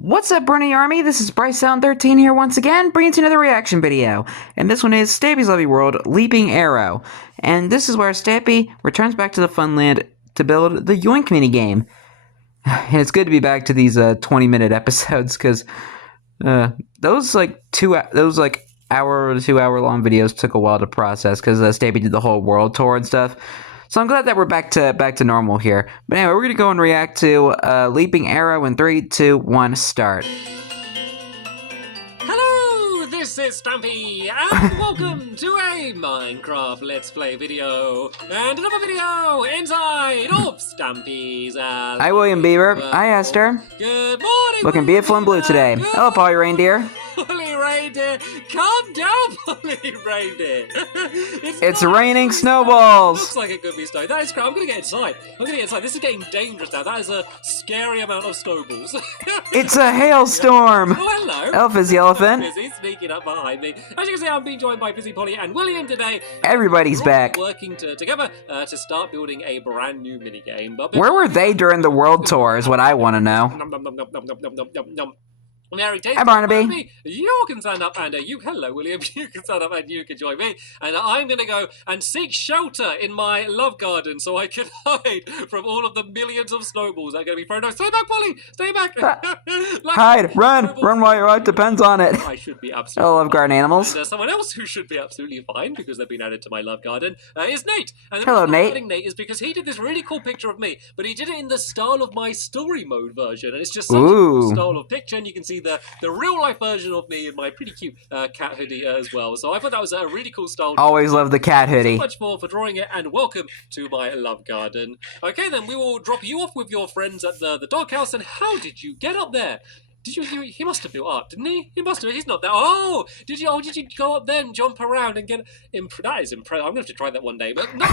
What's up, Brony Army? This is BryceAllen13 here once again, bringing you another reaction video. And this one is Stampy's Lovely World Leaping Arrow. And this is where Stampy returns back to the Funland to build the Yoink minigame. And it's good to be back to these 20-minute episodes, because those hour to 2 hour long videos took a while to process, because Stampy did the whole world tour and stuff. So I'm glad that we're back to normal here. But anyway, we're gonna go and react to Leaping Arrow in 3, 2, 1, start. Hello, this is Stampy, and welcome to a Minecraft Let's Play video, and another video inside of Stampy's Hi, William Beaver. Hi, Esther. Good morning. Looking beautiful and blue today. Hello, Polly Reindeer. Polly Reindeer, calm down, Polly Reindeer. It's raining snowballs. Looks like it could be snow. That is great. I'm gonna get inside. This is getting dangerous now. That is a scary amount of snowballs. It's a hailstorm. Oh, hello. Hello, Fizzy Elephant. Fizzy sneaking up behind me. As you can see, I'm being joined by Fizzy, Polly, and William today. Everybody's back. Working together to start building a brand new minigame. Where were they during the world tour is what I want to know. Mary, hi, Barnaby. You can stand up and hello, William. You can stand up and you can join me. And I'm going to go and seek shelter in my love garden so I can hide from all of the millions of snowballs that are going to be thrown. No, stay back, Polly. Stay back. Hide, run while your life depends on it. I should be absolutely. Oh, love garden animals. And someone else who should be absolutely fine because they've been added to my love garden is Nate. And the hello, reason Nate. I'm adding Nate is because he did this really cool picture of me, but he did it in the style of my story mode version, and it's just such a cool style of picture. And you can see the real life version of me in my pretty cute cat hoodie as well. So I thought that was a really cool style. Always love the cat hoodie. So much for drawing it, and welcome to my love garden. Okay, then we will drop you off with your friends at the doghouse. And how did you get up there? He must have built up, didn't he? He must have. He's not there. Oh, did you go up there and jump around and get? That is impressive. I'm going to have to try that one day. But no,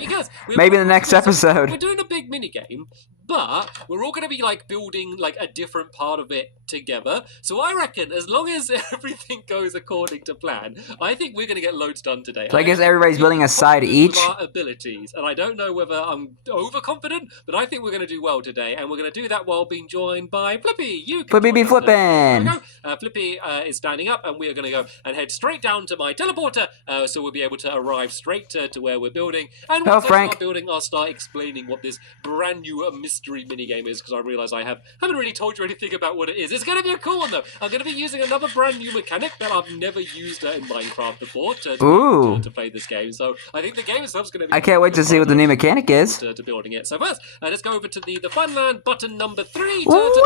because maybe in the next episode. We're doing a big mini game, but we're all going to be like building like a different part of it together. So I reckon as long as everything goes according to plan, I think we're going to get loads done today. So I guess everybody's building a side each. With our abilities, and I don't know whether I'm overconfident, but I think we're going to do well today, and we're going to do that while being joined by Flippy. Flippy be flipping. Flippy is standing up, and we are going to go and head straight down to my teleporter, so we'll be able to arrive straight to where we're building. And once I start building, I'll start explaining what this brand new mystery minigame is, because I realise I haven't really told you anything about what it is. It's going to be a cool one, though. I'm going to be using another brand new mechanic that I've never used in Minecraft before to play this game. So I think the game itself is going to be... I can't wait to see what the new mechanic is. To building it. So first, let's go over to the Funland button number 3 and we'll be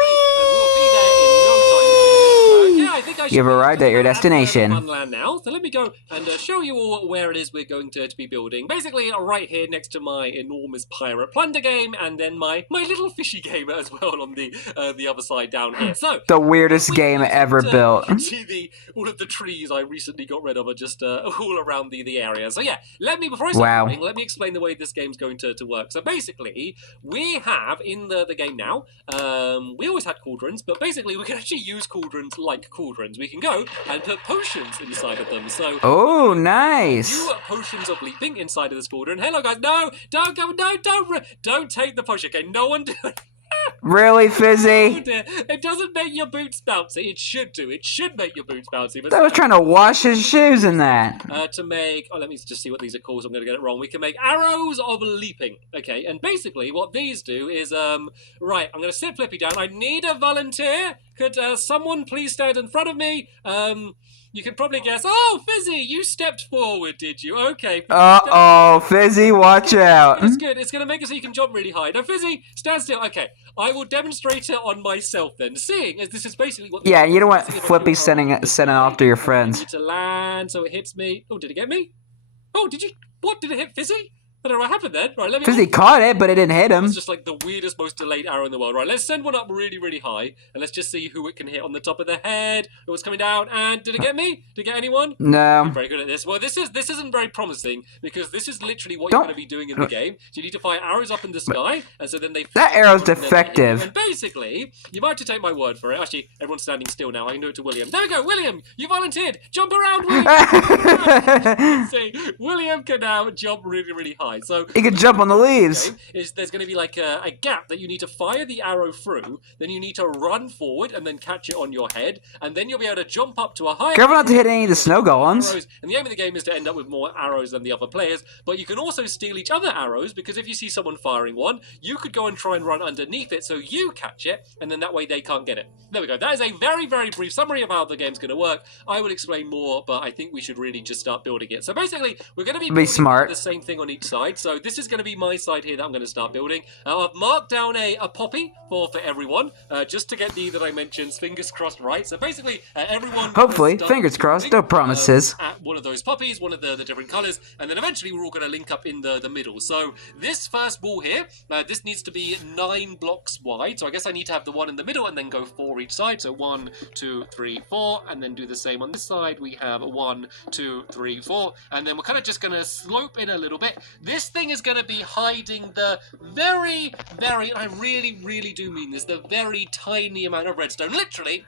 there in no time. Yeah, I think I should You've arrived at your destination. Funland now. So let me go and show you all where it is we're going to be building. Basically, right here next to my enormous pirate plunder game, and then my little fishy game as well on the other side down here. So the weirdest game ever built. See all of the trees I recently got rid of are just all around the area. So yeah, before I start let me explain the way this game's going to work. So basically, we have in the game now, we always had cauldrons, but basically we can actually use cauldrons like cauldrons. We can go and put potions inside of them. So oh, nice. Potions of leaping inside of this cauldron. Hello guys, no, don't go, no, don't take the potion. Okay, no one do it. Really, Fizzy? It doesn't make your boots bouncy. It should do. It should make your boots bouncy. But I was trying to wash his shoes in that. To make... Oh, let me just see what these are called, so I'm going to get it wrong. We can make arrows of leaping. Okay, and basically what these do is... Right, I'm going to sit Flippy down. I need a volunteer. Could someone please stand in front of me? You can probably guess. Oh, Fizzy, you stepped forward, did you? Okay. Uh-oh, Fizzy, watch out. It's good. It's going to make it so you can jump really high. No, Fizzy, stand still. Okay, I will demonstrate it on myself then, seeing as this is basically what... Yeah, you don't want Flippy sending off to your friends. I need to land so it hits me. Oh, did it get me? Oh, did you... What? Did it hit Fizzy? I don't know what happened then. Right, let me... Fizzy caught it, but it didn't hit him. It's just like the weirdest, most delayed arrow in the world. Right, let's send one up really, really high, and let's just see who it can hit on the top of the head. It was coming down, and did it get me? Did it get anyone? No. I'm very good at this. Well, this isn't very promising, because this is literally what you're going to be doing in the game. So you need to fire arrows up in the sky, and so then they... That arrow's defective. And basically, you might have to take my word for it. Actually, everyone's standing still now. I can do it to William. There we go, William! You volunteered! Jump around, William! See, William can now jump really, really high. right? So he could jump on the leaves. Is there's going to be like a gap that you need to fire the arrow through, then you need to run forward and then catch it on your head, and then you'll be able to jump up to a higher. Careful not to hit any of the snow golems. And the aim of the game is to end up with more arrows than the other players, but you can also steal each other arrows, because if you see someone firing one, you could go and try and run underneath it so you catch it, and then that way they can't get it. There we go. That is a very, very brief summary of how the game's going to work. I will explain more, but I think we should really just start building it. So basically, we're going to be building smart. the same thing on each side. So this is going to be my side here that I'm going to start building. I've marked down a poppy for everyone, just to get the dimensions, fingers crossed, right? So basically, everyone... Hopefully, fingers crossed, no promises. At one of those poppies, one of the different colours, and then eventually we're all going to link up in the middle. So this first wall here, this needs to be 9 blocks wide. So I guess I need to have the one in the middle and then go 4 each side. So 1, 2, 3, 4, and then do the same on this side. We have 1, 2, 3, 4, and then we're kind of just going to slope in a little bit. This thing is going to be hiding the very, very, I really, really do mean this, the very tiny amount of redstone. Literally,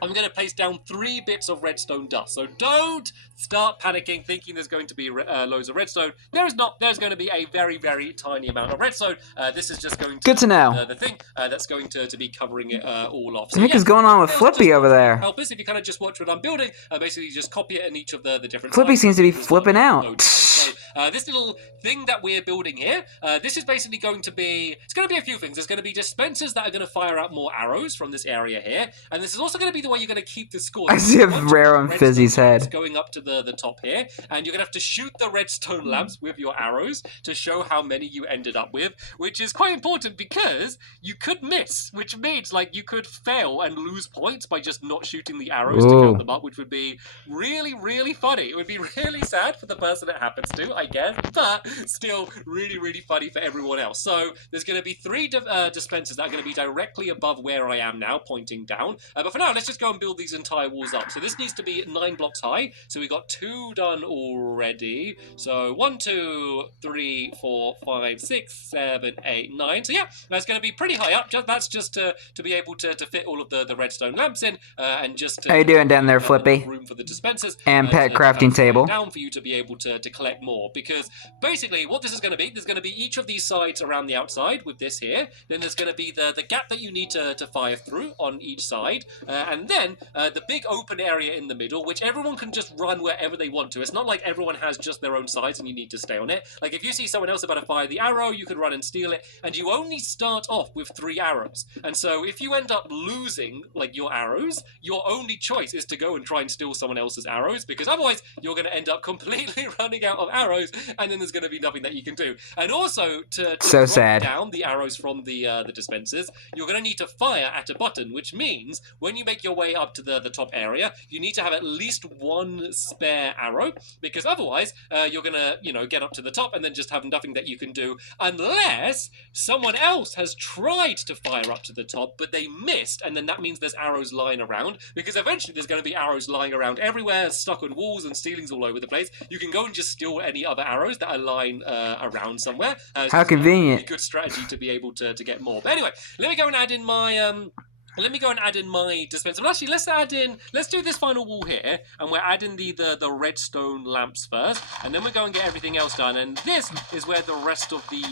I'm going to place down 3 bits of redstone dust. So don't start panicking, thinking there's going to be loads of redstone. There is not. There's going to be a very, very tiny amount of redstone. This is just going to... Good to know. The thing that's going to be covering it all off. So what the heck is going on with Flippy over there? Help us if you kind of just watch what I'm building. Basically, just copy it in each of the different... Flippy seems to be flipping out. So, this little thing that we're building here, this is basically going to be... It's going to be a few things. There's going to be dispensers that are going to fire out more arrows from this area here. And this is also going to be the way you're going to keep the score. I see a rare on Fizzy's head. Going up to the top here, and you're going to have to shoot the redstone lamps with your arrows to show how many you ended up with, which is quite important because you could miss, which means like you could fail and lose points by just not shooting the arrows to count them up, which would be really, really funny. It would be really sad for the person it happens to, I guess, but still really, really funny for everyone else. So there's going to be 3 dispensers that are going to be directly above where I am now, pointing down. But for now, let's just go and build these entire walls up. So this needs to be 9 blocks high. So we got 2 done already. So 1, 2, 3, 4, 5, 6, 7, 8, 9. So yeah, that's going to be pretty high up. That's just to be able to fit all of the redstone lamps in, and just how you doing down there, Flippy? Room for the dispensers and pet crafting table down for you to be able to collect more. Because basically, what this is going to be, there's going to be each of these sides around the outside with this here. Then there's going to be the gap that you need to fire through on each side, and then the big open area in the middle, which everyone can just run wherever they want to. It's not like everyone has just their own sides and you need to stay on it. Like if you see someone else about to fire the arrow, you can run and steal it, and you only start off with 3 arrows. And so if you end up losing like your arrows, your only choice is to go and try and steal someone else's arrows, because otherwise you're going to end up completely running out of arrows, and then there's going to be nothing that you can do. And also to so drop sad. Down the arrows from the dispensers, you're going to need to fire at a button, which means when you make your way up to the top area, you need to have at least 1 spare arrow, because otherwise you're going to, you know, get up to the top and then just have nothing that you can do, unless someone else has tried to fire up to the top but they missed, and then that means there's arrows lying around, because eventually there's going to be arrows lying around everywhere, stuck on walls and ceilings all over the place. You can go and just steal any other arrows that are lying around somewhere. How convenient. A really good strategy to be able to get more. But anyway, let me go and add in my dispenser. But actually, let's do this final wall here, and we're adding the redstone lamps first, and then we go and get everything else done. And this is where the rest of the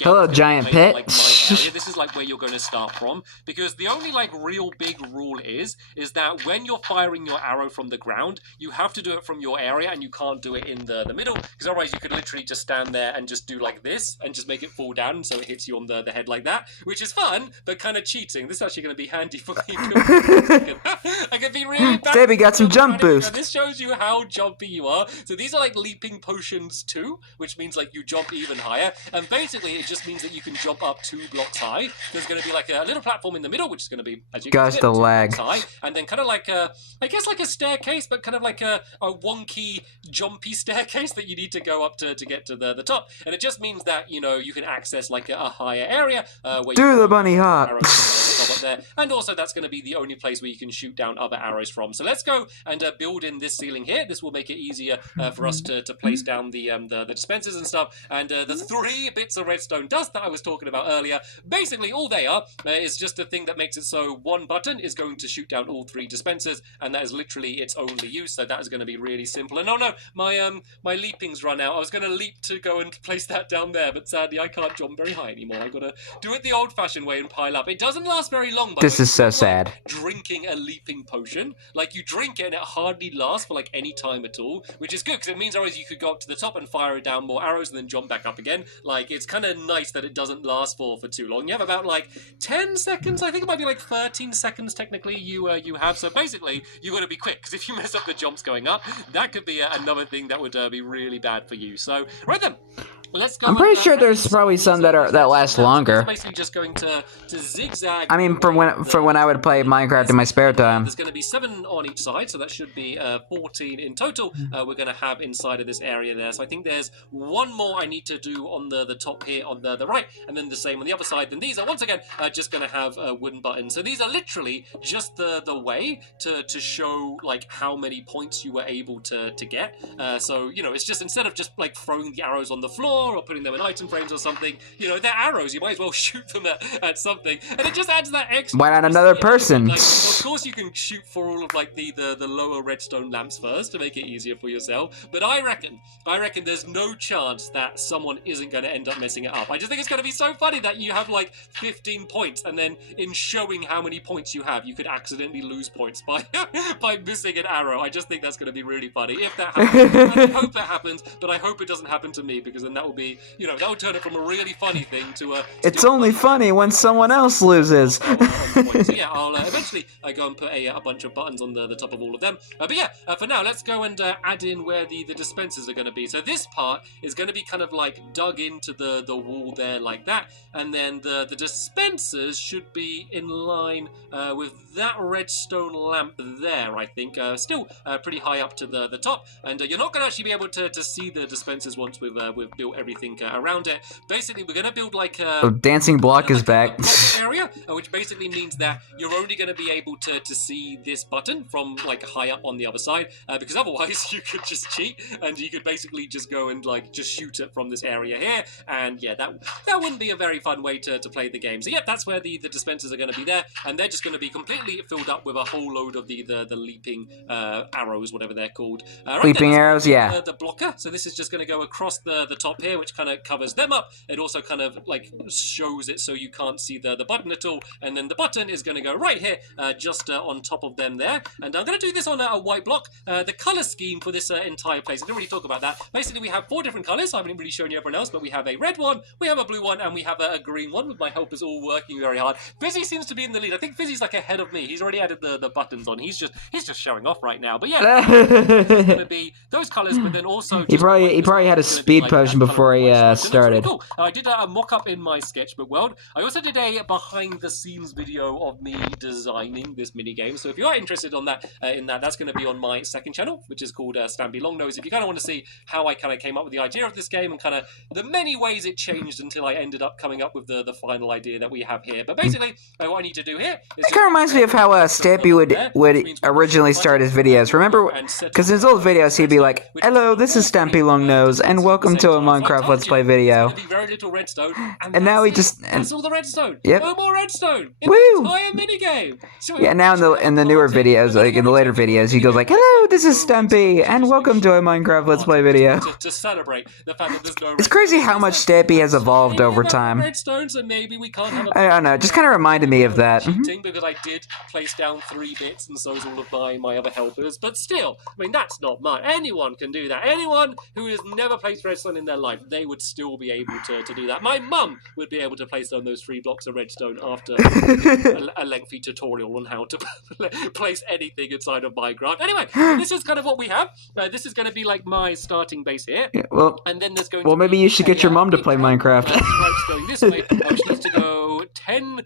hello, giant pit. Like my area. This is like where you're going to start from, because the only like real big rule is that when you're firing your arrow from the ground, you have to do it from your area, and you can't do it in the middle, because otherwise you could literally just stand there and just do like this and just make it fall down, so it hits you on the head like that, which is fun but kind of cheating. This is actually going to be handy for me. I can be really bad. Stampy got some jump boost. This shows you how jumpy you are. So these are like leaping potions too, which means like you jump even higher, and basically it just means that you can jump up 2 blocks high. There's going to be like a little platform in the middle, which is going to be, as you can see, the 2 lag. blocks high, and then kind of like I guess like a staircase, but kind of like a wonky jumpy staircase that you need to go up to get to the top. And it just means that, you know, you can access like a higher area where do the bunny hop. Up there. And also that's going to be the only place where you can shoot down other arrows from. So let's go and build in this ceiling here. This will make it easier for us to place down the dispensers and stuff. And the 3 bits of redstone dust that I was talking about earlier, basically all they are is just a thing that makes it so one button is going to shoot down all 3 dispensers, and that is literally its only use. So that is going to be really simple. And oh no, my leaping's run out. I was going to leap to go and place that down there, but sadly I can't jump very high anymore. I got to do it the old-fashioned way and pile up. It doesn't last very long. This is so sad. Drinking a leaping potion, like you drink it and it hardly lasts for like any time at all, which is good because it means otherwise you could go up to the top and fire down more arrows and then jump back up again. Like it's kind of nice that it doesn't last for too long. You have about like 10 seconds. I think it might be like 13 seconds technically. You have. So basically you got to be quick because if you mess up the jumps going up, that could be another thing that would be really bad for you. So right then. Let's go. I'm pretty sure there's probably some that last longer. Basically, just going to zigzag. I mean, for when I would play Minecraft in my spare time. There's going to be 7 on each side, so that should be 14 in total. We're going to have inside of this area there. So I think there's one more I need to do on the top here on the right, and then the same on the other side. Then these are once again just going to have wooden buttons. So these are literally just the way to show like how many points you were able to get. So you know, it's just instead of just like throwing the arrows on the floor or putting them in item frames or something, you know, they're arrows. You might as well shoot them at something, and it just adds that extra. Why not another person? Like, of course, you can shoot for all of like the lower redstone lamps first to make it easier for yourself. But I reckon there's no chance that someone isn't going to end up messing it up. I just think it's going to be so funny that you have like 15 points, and then in showing how many points you have, you could accidentally lose points by by missing an arrow. I just think that's going to be really funny if that happens. I hope that happens, but I hope it doesn't happen to me because then that will be, you know, that would turn it from a really funny thing to a... It's only funny when someone else loses. So yeah, I'll eventually go and put a bunch of buttons on the top of all of them. But yeah, for now, let's go and add in where the dispensers are going to be. So this part is going to be kind of like dug into the wall there like that. And then the dispensers should be in line with that redstone lamp there, I think. Still pretty high up to the top. And you're not going to actually be able to see the dispensers once we've built everything around it. Basically, we're going to build like a... dancing block is back. area, which basically means that you're only going to be able to see this button from like high up on the other side, because otherwise you could just cheat and you could basically just go and like just shoot it from this area here, and yeah, that wouldn't be a very fun way to play the game. So yeah, that's where the dispensers are going to be there, and they're just going to be completely filled up with a whole load of the leaping arrows, whatever they're called. Leaping arrows, yeah. The blocker. So this is just going to go across the top here, which kind of covers them up. It also kind of like shows it so you can't see the button at all, and then the button is going to go right here, just on top of them there. And I'm going to do this on a white block. The color scheme for this entire place, I didn't really talk about that. Basically, we have 4 different colors. I haven't really shown you everyone else, but we have a red one, we have a blue one, and we have a green one, with my helpers all working very hard. Fizzy seems to be in the lead. I think Fizzy's like ahead of me. He's already added the buttons on. He's just showing off right now. But yeah, it's going to be those colors, but then also he probably had a speed potion before he started. Cool. I did a mock-up in my sketchbook world. I also did a behind-the-scenes video of me designing this minigame. So if you are interested on that, that's going to be on my second channel, which is called Stampy Longnose. If you kind of want to see how I kind of came up with the idea of this game and kind of the many ways it changed until I ended up coming up with the final idea that we have here. But basically, what I need to do here is... It kind of reminds me of how Stampy would originally start his videos. Remember, because in his old videos, he'd be like, "Hello, this is Stampy Longnose, and welcome to a Minecraft Let's Play video." Very little redstone, and now he just... That's all the redstone. Yep. No more redstone. In Woo! the entire minigame. So yeah, now in the newer videos, like in the later videos, he goes like, "Hello, this is Stampy, and welcome to a Minecraft Let's Play video." To celebrate the fact that there's no... It's crazy how much Stampy has evolved over time. Redstone, so maybe we can't have I don't know, it just kind of reminded me of that. Because I did place down 3 bits, and so is all of my other helpers. But still, I mean, that's not much. Anyone can do that. Anyone who has never placed redstone in their life, they would still be able to do that. My mum would be able to place down those 3 blocks of redstone after a lengthy tutorial on how to place anything inside of Minecraft. Anyway, this is kind of what we have. This is going to be like my starting base here. Yeah, well, and then there's going maybe you should get your mum to play Minecraft. It's going this way, which needs to go 10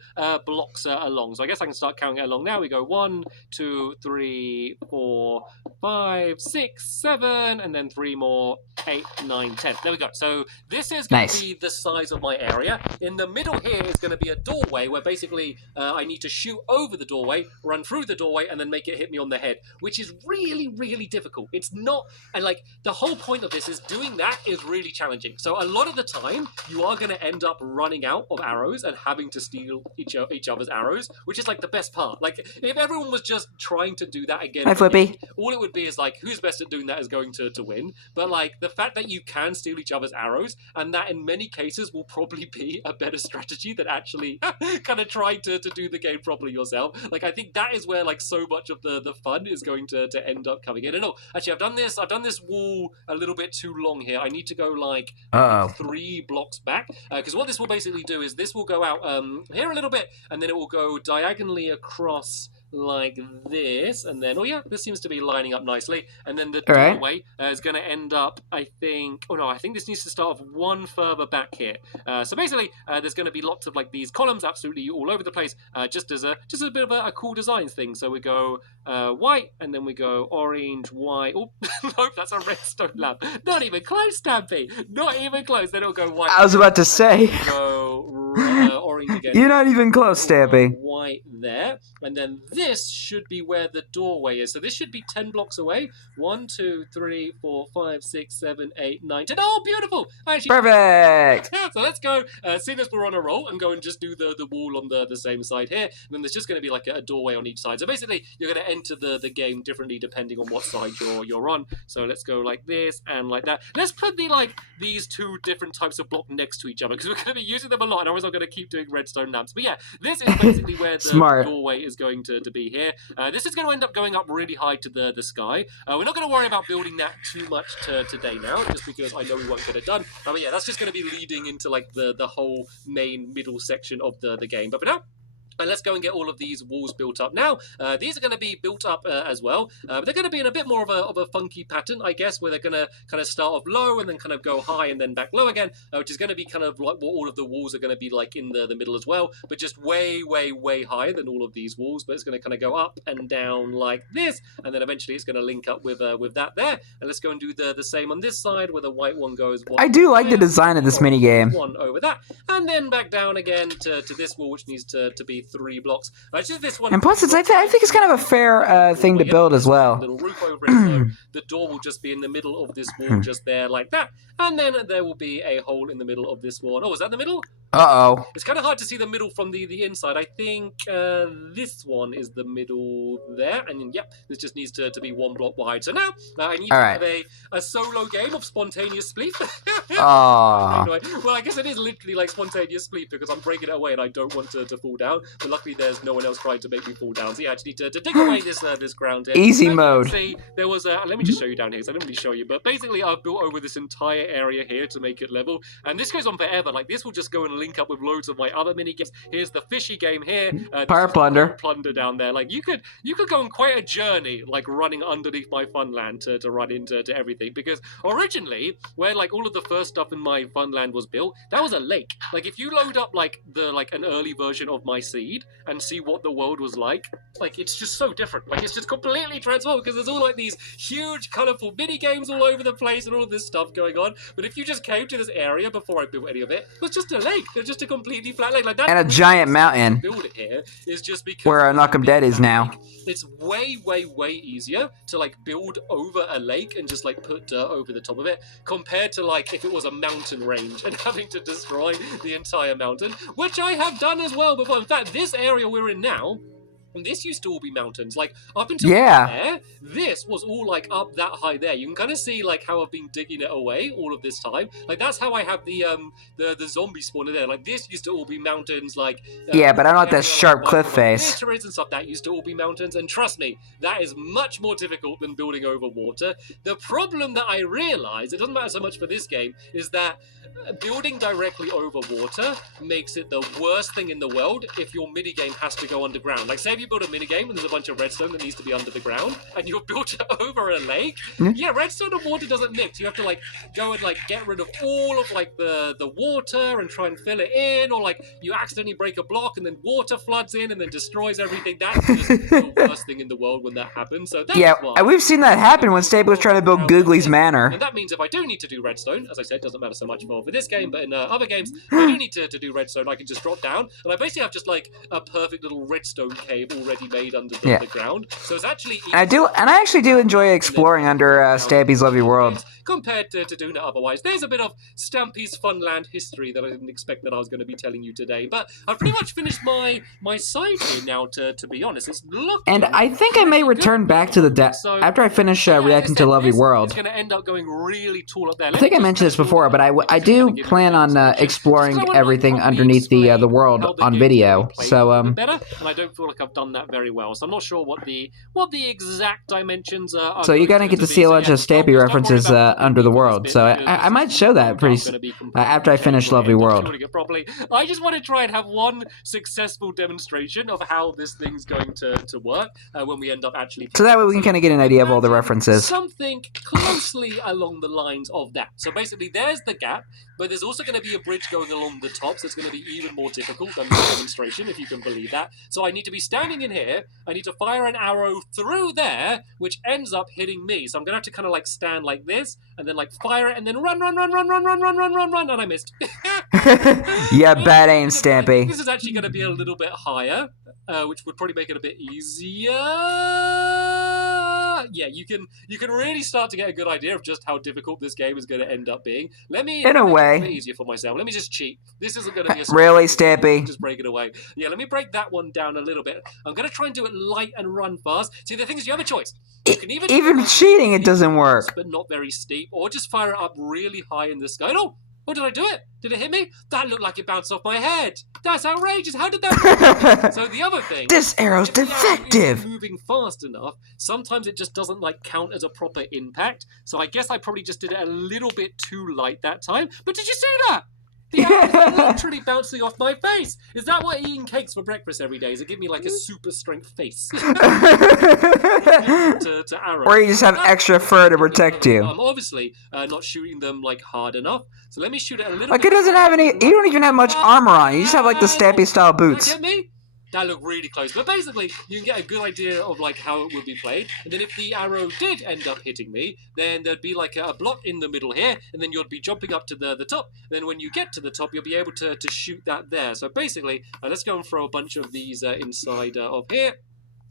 blocks along. So I guess I can start counting it along now. We go 1, 2, 3, 4, 5, 6, 7, and then 3 more, 8, 9, 10. There we go. So this is going to be the size of my area. In the middle here is going to be a doorway where basically I need to shoot over the doorway run through the doorway, and then make it hit me on the head, which is really, really difficult. It's not, and like the whole point of this is doing that is really challenging. So a lot of the time, you are going to end up running out of arrows and having to steal each other's arrows, which is like the best part. Like if everyone was just trying to do that again, Hi, Flippy. all it would be is like who's best at doing that is going to win. But like the fact that you can steal each other's arrows, and that in many cases will probably be a better strategy than actually kind of trying to do the game properly yourself. Like I think that is where like so much of the fun is going to end up coming in. And no, actually I've done this wall a little bit too long here. I need to go like 3 blocks back, because what this will basically do is this will go out here a little bit, and then it will go diagonally across like this, and then this seems to be lining up nicely, and then the doorway is going to end up, I think this needs to start off 1 further back here. So basically there's going to be lots of like these columns absolutely all over the place, just as a bit of a cool design thing. So we go white, and then we go orange, white. Oh nope, that's a redstone lamp. Not even close, Stampy, not even close. Then it'll go white. I was about to say, go orange again. You're not even close, Stampy. White there, and then this should be where the doorway is. So this should be 10 blocks away. 1, 2, 3, 4, 5, 6, 7, 8, 9, 10. Oh, beautiful! Actually, Perfect! So let's go, seeing as we're on a roll, and go and just do the wall on the same side here. And then there's just going to be like a doorway on each side. So basically, you're going to enter the game differently depending on what side you're on. So let's go like this and like that. Let's put these 2 different types of block next to each other, because we're going to be using them a lot, and otherwise I'm going to keep doing redstone lamps. But yeah, this is basically where the doorway is going to be here. This is going to end up going up really high to the sky. We're not going to worry about building that too much today now, just because I know we won't get it done. But yeah, that's just going to be leading into like the whole main middle section of the game. But for now, and let's go and get all of these walls built up. Now, these are going to be built up as well, but they're going to be in a bit more of a funky pattern, I guess, where they're going to kind of start off low and then kind of go high and then back low again, which is going to be kind of like what all of the walls are going to be like in the middle as well, but just way, way, way higher than all of these walls. But it's going to kind of go up and down like this, and then eventually it's going to link up with that there. And let's go and do the same on this side, where the white one goes. I do like the design of this mini game. One over that, and then back down again to this wall, which needs to be 3 blocks. This one, and plus, I think it's kind of a fair thing to build as well. Little roof over it, so the door will just be in the middle of this wall, just there like that, and then there will be a hole in the middle of this one. Oh, is that the middle? Uh-oh. It's kind of hard to see the middle from the inside. I think this one is the middle there, and then, yep, this just needs to be 1 block wide. So now I need to have a solo game of spontaneous spleef. Anyway, well, I guess it is literally like spontaneous spleef, because I'm breaking it away and I don't want to fall down. But luckily, there's no one else trying to make me fall down. So yeah, I just need to dig away this ground here. Easy mode. See, there was let me just show you down here, because I didn't really show you. But basically, I've built over this entire area here to make it level, and this goes on forever. Like this will just go and link up with loads of my other mini games. Here's the fishy game here. Fire plunder. Plunder down there. Like you could go on quite a journey, like running underneath my Funland to run into everything. Because originally, where like all of the first stuff in my Funland was built, that was a lake. Like if you load up like an early version of my seed and see what the world was like it's just so different. Like it's just completely transformed, because there's all like these huge, colourful mini games all over the place and all of this stuff going on. But if you just came to this area before I built any of it, it was just a lake. It was just a completely flat lake. Like that. And a giant mountain. Build it here is just because where Knock 'em Dead is now. It's way, way, way easier to like build over a lake and just like put dirt over the top of it, compared to like if it was a mountain range and having to destroy the entire mountain, which I have done as well before. In fact, this area we're in now, this used to all be mountains. Like up until there, this was all like up that high there. You can kind of see like how I've been digging it away all of this time. Like that's how I have the zombie spawner there. Like this used to all be mountains. Like yeah, but I don't want that sharp cliff face. And stuff that used to all be mountains. And trust me, that is much more difficult than building over water. The problem that I realize, it doesn't matter so much for this game, is that building directly over water makes it the worst thing in the world if your minigame has to go underground. Like say if you build a minigame and there's a bunch of redstone that needs to be under the ground and you've built it over a lake, yeah, redstone and water doesn't mix. You have to like go and like get rid of all of like the water and try and fill it in, or like you accidentally break a block and then water floods in and then destroys everything. That's just the worst thing in the world when that happens. So that's why we've seen that happen when Stampy was trying to build Googly's Manor. And that means if I do need to do redstone, as I said, doesn't matter so much for this game, but in other games, if I do need to do redstone, I can just drop down and I basically have just like a perfect little redstone cave they've already made under the ground. So it's actually I actually do enjoy exploring under Stampy's Lovely World. Compared to doing it otherwise. There's a bit of Stampy's Funland history that I didn't expect that I was going to be telling you today. But I've pretty much finished my side here now, to be honest. It's looking and I think I may return back to the after I finish reacting to Lovely World. It's going to end up going really tall up there. I think I mentioned this before, but I do plan on exploring everything underneath the world on video. So better, and I don't feel like I've done that very well. So I'm not sure what the exact dimensions are. So you're gonna get to see a bunch of Stampy references under the world. So I might show that pretty after I finish Lovely World. I just want to try and have one successful demonstration of how this thing's going to work when we end up actually. So that way we can kind of get an idea of all the references. Something closely along the lines of that. So basically, there's the gap, but there's also going to be a bridge going along the top, so it's going to be even more difficult than the demonstration, if you can believe that. So I need to be standing in here. I need to fire an arrow through there, which ends up hitting me. So I'm going to have to kind of like stand like this, and then like fire it, and then run, and I missed. Yeah, bad aim, Stampy. This is actually going to be a little bit higher, which would probably make it a bit easier. Yeah, you can really start to get a good idea of just how difficult this game is going to end up being. Let me in a way make it easier for myself. Let me just cheat. This isn't going to be a really, Stampy. Just break it away. Yeah, let me break that one down a little bit. I'm going to try and do it light and run fast. See, the thing is, you have a choice. You can even cheating, it doesn't work. But not very steep, or just fire it up really high in the sky. Oh, did I do it? Did it hit me? That looked like it bounced off my head. That's outrageous. How did that? So the other thing, this arrow's defective. Moving fast enough, sometimes it just doesn't like count as a proper impact. So I guess I probably just did it a little bit too light that time. But did you see that? The arrow is literally bouncing off my face. Is that why eating cakes for breakfast every day? Is it give me like a super strength face? to arrow. Or you just have extra fur to protect you. I'm obviously not shooting them like hard enough. So let me shoot it a little like bit. It doesn't have any, you don't even have much armor on. You just have like the Stampy style boots. Get me? That looked really close. But basically, you can get a good idea of like how it would be played. And then if the arrow did end up hitting me, then there'd be like a block in the middle here, and then you'd be jumping up to the top. And then when you get to the top, you'll be able to shoot that there. So basically, let's go and throw a bunch of these inside of here.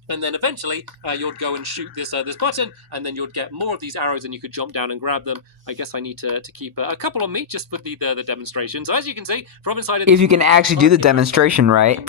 And then eventually, you'd go and shoot this button, and then you'd get more of these arrows, and you could jump down and grab them. I guess I need to keep a couple on me just for the demonstration. So as you can see, from inside of if you can actually do the demonstration right.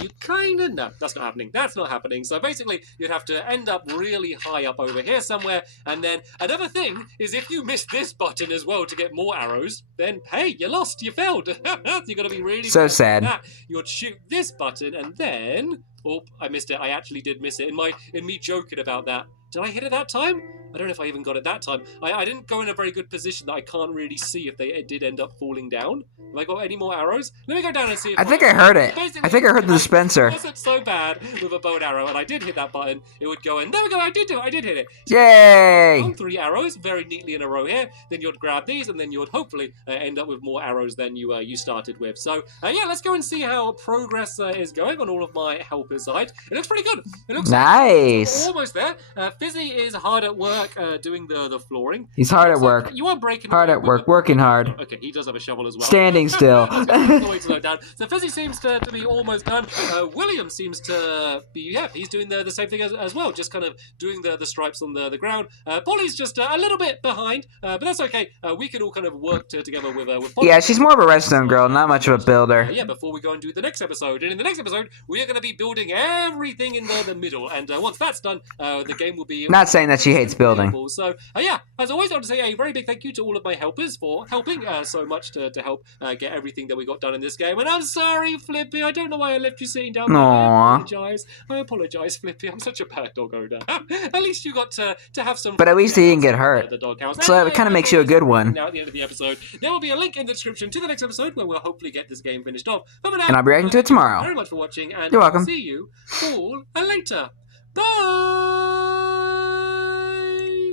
You kind of... No, that's not happening. That's not happening. So basically, you'd have to end up really high up over here somewhere. And then another thing is if you miss this button as well to get more arrows, then, hey, you lost. You failed. You've got to be really... So sad. You'd shoot this button, and then... Oh, I missed it. I actually did miss it. In me joking about that. Did I hit it that time? I don't know if I even got it that time. I didn't go in a very good position that I can't really see if they did end up falling down. Have I got any more arrows? Let me go down and see if I think I heard it. I think I heard the dispenser. It wasn't so bad with a bow and arrow, and I did hit that button. It would go in. There we go. I did do it. I did hit it. So yay! 3 arrows very neatly in a row here. Then you'd grab these, and then you'd hopefully end up with more arrows than you started with. So, yeah, let's go and see how progress is going on all of my helpers' side. It looks pretty good. It looks nice. Almost there. Fizzy is hard at work doing the flooring. He's hard at work. You are breaking. Hard at work, working hard. Okay, he does have a shovel as well. Standing still. So Fizzy seems to be almost done. William seems to be, he's doing the same thing as well, just kind of doing the stripes on the ground. Polly's just a little bit behind, but that's okay. We can all kind of work together with Polly. Yeah, she's more of a redstone girl, not much of a builder. Yeah, before we go and do the next episode. And in the next episode, we are going to be building everything in the middle. And once that's done, the game will be... Not saying that she hates building. So, yeah, as always, I want to say a very big thank you to all of my helpers for helping so much to help get everything that we got done in this game. And I'm sorry, Flippy. I don't know why I left you sitting down there. I apologize, Flippy. I'm such a bad dog owner. At least you got to have some... But at least he didn't get hurt. The doghouse. So that kind of makes you a good one. Now at the end of the episode, there will be a link in the description to the next episode where we'll hopefully get this game finished off. But for now, and I'll be reacting to it tomorrow. Very much for watching, and you're welcome. See you all later. Bye.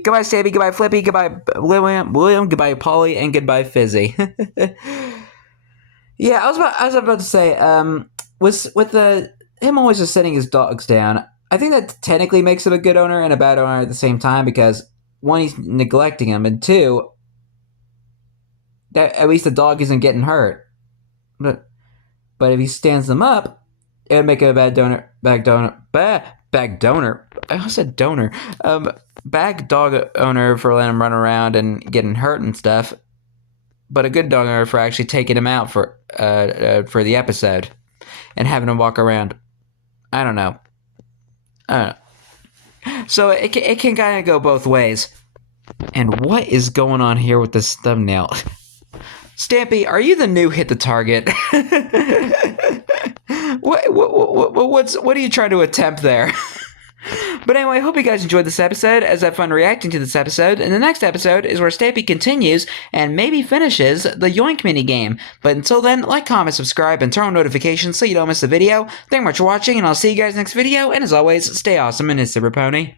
Goodbye, Stampy. Goodbye, Flippy. Goodbye, William. Goodbye, Polly, and goodbye, Fizzy. Yeah, I was about to say, with him always just setting his dogs down, I think that technically makes him a good owner and a bad owner at the same time, because one, he's neglecting him, and two, that at least the dog isn't getting hurt. But if he stands them up, It would make a bad donor, bag donor. I said donor. Bag dog owner for letting him run around and getting hurt and stuff, but a good dog owner for actually taking him out for the episode and having him walk around. I don't know. So it can kind of go both ways. And what is going on here with this thumbnail? Stampy, are you the new hit the target? What are you trying to attempt there? But anyway, I hope you guys enjoyed this episode, as I had fun reacting to this episode. And the next episode is where Stampy continues and maybe finishes the Yoink mini game. But until then, like, comment, subscribe, and turn on notifications so you don't miss the video. Thank you much for watching, and I'll see you guys next video. And as always, stay awesome and it's Super Pony.